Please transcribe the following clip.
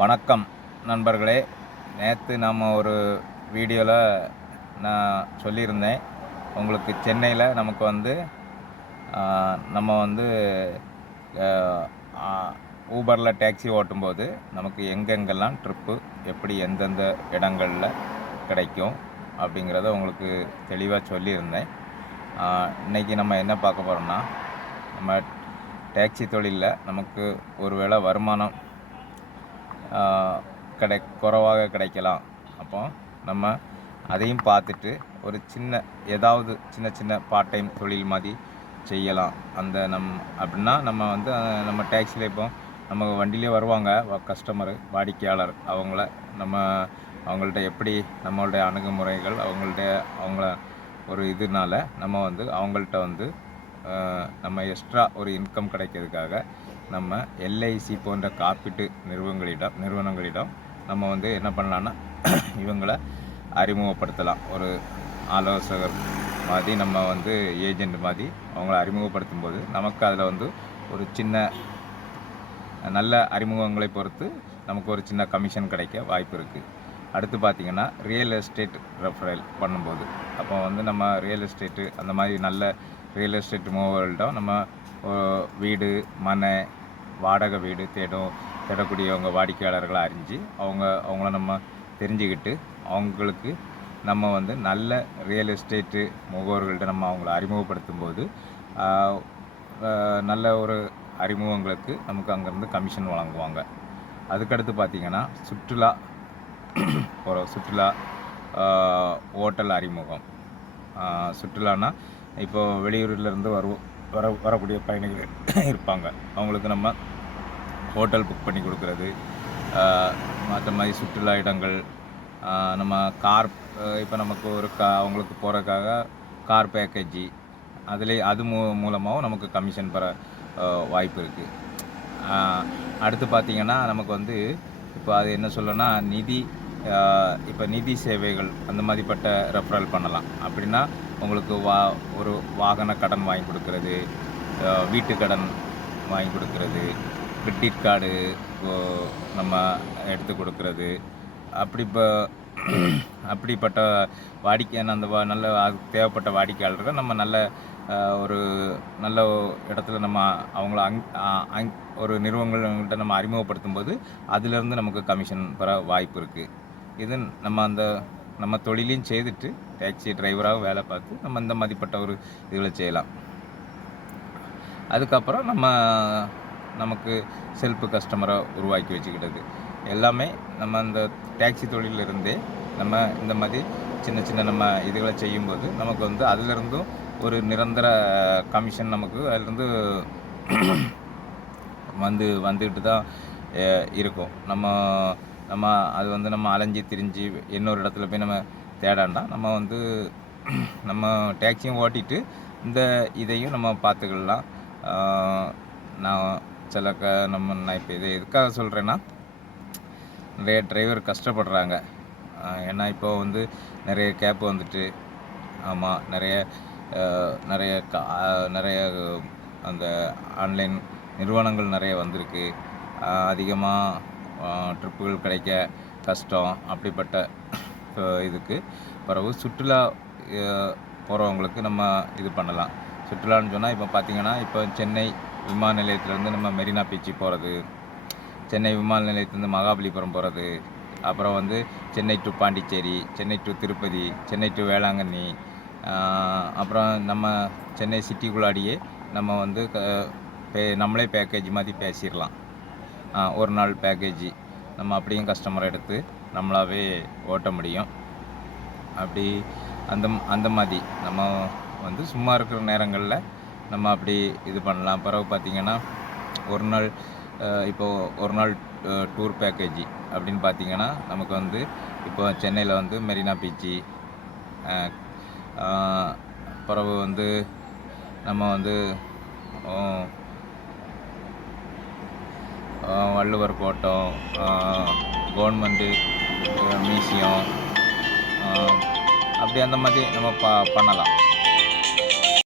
வணக்கம் நண்பர்களே. நேற்று நம்ம ஒரு வீடியோவில் நான் சொல்லியிருந்தேன், உங்களுக்கு சென்னையில் நமக்கு வந்து நம்ம வந்து ஊபரில் டாக்ஸி ஓட்டும்போது நமக்கு எங்கெங்கெல்லாம் ட்ரிப்பு எப்படி எந்தெந்த இடங்களில் கிடைக்கும் அப்படிங்கிறத உங்களுக்கு தெளிவாக சொல்லியிருந்தேன். இன்றைக்கி நம்ம என்ன பார்க்க போகிறோம்னா, நம்ம டாக்ஸி தொழிலில் நமக்கு ஒரு வேளை வருமானம் குறைவாக கிடைக்கலாம். அப்போ நம்ம அதையும் பார்த்துட்டு ஒரு ஏதாவது சின்ன பார்ட் டைம் தொழில் மாதிரி செய்யலாம். அப்படின்னா நம்ம வந்து நம்ம டாக்ஸியில் இப்போ நம்ம வண்டியிலே வருவாங்க கஸ்டமரு, வாடிக்கையாளர். அவங்கள்ட்ட எப்படி நம்மளுடைய அணுகுமுறைகள் அவங்கள ஒரு இதனால நம்ம வந்து அவங்கள்ட்ட வந்து நம்ம எக்ஸ்ட்ரா ஒரு இன்கம் கிடைக்கிறதுக்காக நம்ம எல்ஐசி போன்ற காப்பீட்டு நிறுவனங்களிடம் நம்ம வந்து என்ன பண்ணலான்னா இவங்களை அறிமுகப்படுத்தலாம். ஒரு ஆலோசகர் மாதிரி நம்ம வந்து ஏஜெண்ட் மாதிரி அவங்கள அறிமுகப்படுத்தும் போது நமக்கு அதில் வந்து ஒரு நல்ல அறிமுகங்களை பொறுத்து நமக்கு ஒரு சின்ன கமிஷன் கிடைக்க வாய்ப்பு இருக்குது. அடுத்து பார்த்திங்கன்னா ரியல் எஸ்டேட் ரெஃபரல் பண்ணும்போது, அப்போ வந்து நம்ம ரியல் எஸ்டேட்டு அந்த மாதிரி நல்ல ரியல் எஸ்டேட் மூவர்களிடம் நம்ம வீடு மனை வாடகை வீடு தேடக்கூடியவங்க வாடிக்கையாளர்களை அறிஞ்சு அவங்கள நம்ம தெரிஞ்சுக்கிட்டு அவங்களுக்கு நம்ம வந்து நல்ல ரியல் எஸ்டேட்டு முகவர்கள்ட்ட நம்ம அவங்கள அறிமுகப்படுத்தும் போது நல்ல ஒரு அறிமுகங்களுக்கு நமக்கு அங்கேருந்து கமிஷன் வழங்குவாங்க. அதுக்கடுத்து பார்த்திங்கன்னா சுற்றுலா ஹோட்டல் அறிமுகம். சுற்றுலானா இப்போது வெளியூரிலேருந்து வரக்கூடிய பயணிகள் இருப்பாங்க, அவங்களுக்கு நம்ம ஹோட்டல் புக் பண்ணி கொடுக்குறது, மற்ற மாதிரி சுற்றுலா இடங்கள், நம்ம கார் இப்போ நமக்கு அவங்களுக்கு போகிறதுக்காக கார் பேக்கேஜி அது மூலமாகவும் நமக்கு கமிஷன் பெற வாய்ப்பு இருக்குது. அடுத்து பார்த்திங்கன்னா நமக்கு வந்து இப்போ அது என்ன சொல்லணும்னா இப்போ நிதி சேவைகள் அந்த மாதிரிப்பட்ட ரெஃபரல் பண்ணலாம். அப்படின்னா உங்களுக்கு ஒரு வாகன கடன் வாங்கி கொடுக்கறது, வீட்டு கடன் வாங்கி கொடுக்கறது, கிரெடிட் கார்டு நம்ம எடுத்து கொடுக்கறது, அப்படிப்பட்ட நல்ல தேவைப்பட்ட வாடிக்கையாளர்கள் நம்ம நல்ல இடத்துல நம்ம அவங்கள ஒரு நிறுவனங்கள்கிட்ட நம்ம அறிமுகப்படுத்தும் போது அதிலிருந்து நமக்கு கமிஷன் பெற வாய்ப்பு இருக்குது. இது நம்ம தொழிலையும் செய்துட்டு டாக்ஸி டிரைவராக வேலை பார்த்து நம்ம இந்த மாதிரிப்பட்ட ஒரு இதில் செய்யலாம். அதுக்கப்புறம் நமக்கு செல்ஃப் கஸ்டமரை உருவாக்கி வச்சுக்கிட்டது எல்லாமே நம்ம அந்த டாக்ஸி தொழிலிருந்தே நம்ம இந்த மாதிரி சின்ன நம்ம இதுகளை செய்யும்போது நமக்கு வந்து அதிலிருந்தும் ஒரு நிரந்தர கமிஷன் நமக்கு அதிலிருந்து வந்துக்கிட்டு தான் இருக்கும். நம்ம அது வந்து நம்ம அலைஞ்சி திரிஞ்சு இன்னொரு இடத்துல போய் நம்ம தேடாண்டா நம்ம டாக்ஸியும் ஓட்டிட்டு இதையும் நம்ம பார்த்துக்கலாம். நான் இப்போ இதை எதுக்காக சொல்கிறேன்னா, நிறைய டிரைவர் கஷ்டப்படுறாங்க. ஏன்னா இப்போ வந்து நிறைய கேப் வந்துட்டு, ஆமாம், நிறைய அந்த ஆன்லைன் நிறுவனங்கள் நிறைய வந்திருக்கு. அதிகமாக ட்ரிப்புகள் கிடைக்க கஷ்டம். அப்படிப்பட்ட இதுக்கு பிறகு சுற்றுலா போகிறவங்களுக்கு நம்ம இது பண்ணலாம். சுற்றுலான்னு சொன்னால் இப்போ பார்த்திங்கன்னா, இப்போ சென்னை விமான நிலையத்திலேருந்து நம்ம மெரினா பீச்சு போகிறது, சென்னை விமான நிலையத்திலேருந்து மகாபலிபுரம் போகிறது, அப்புறம் வந்து Chennai to Pondicherry, Chennai to Tirupati, Chennai to Velankanni, அப்புறம் நம்ம சென்னை சிட்டிக்குள்ளாடியே நம்ம வந்து நம்மளே பேக்கேஜ் மாதிரி பேசிடலாம். ஒரு நாள் பேக்கேஜி நம்ம அப்படியும் கஸ்டமரை எடுத்து நம்மளாவே ஓட்ட முடியும். அப்படி அந்த மாதிரி நம்ம வந்து சும்மா இருக்கிற நேரங்களில் நம்ம அப்படி இது பண்ணலாம். பிறகு பார்த்திங்கன்னா ஒரு நாள் டூர் பேக்கேஜி அப்படின்னு பார்த்திங்கன்னா நமக்கு வந்து இப்போ சென்னையில் வந்து மெரினா பீச்சு, பிறகு வந்து நம்ம வந்து வள்ளுவர் கோட்டம், கவர்மெண்ட்டு மியூசியம், அப்படி அந்த மாதிரி நம்ம பண்ணலாம்.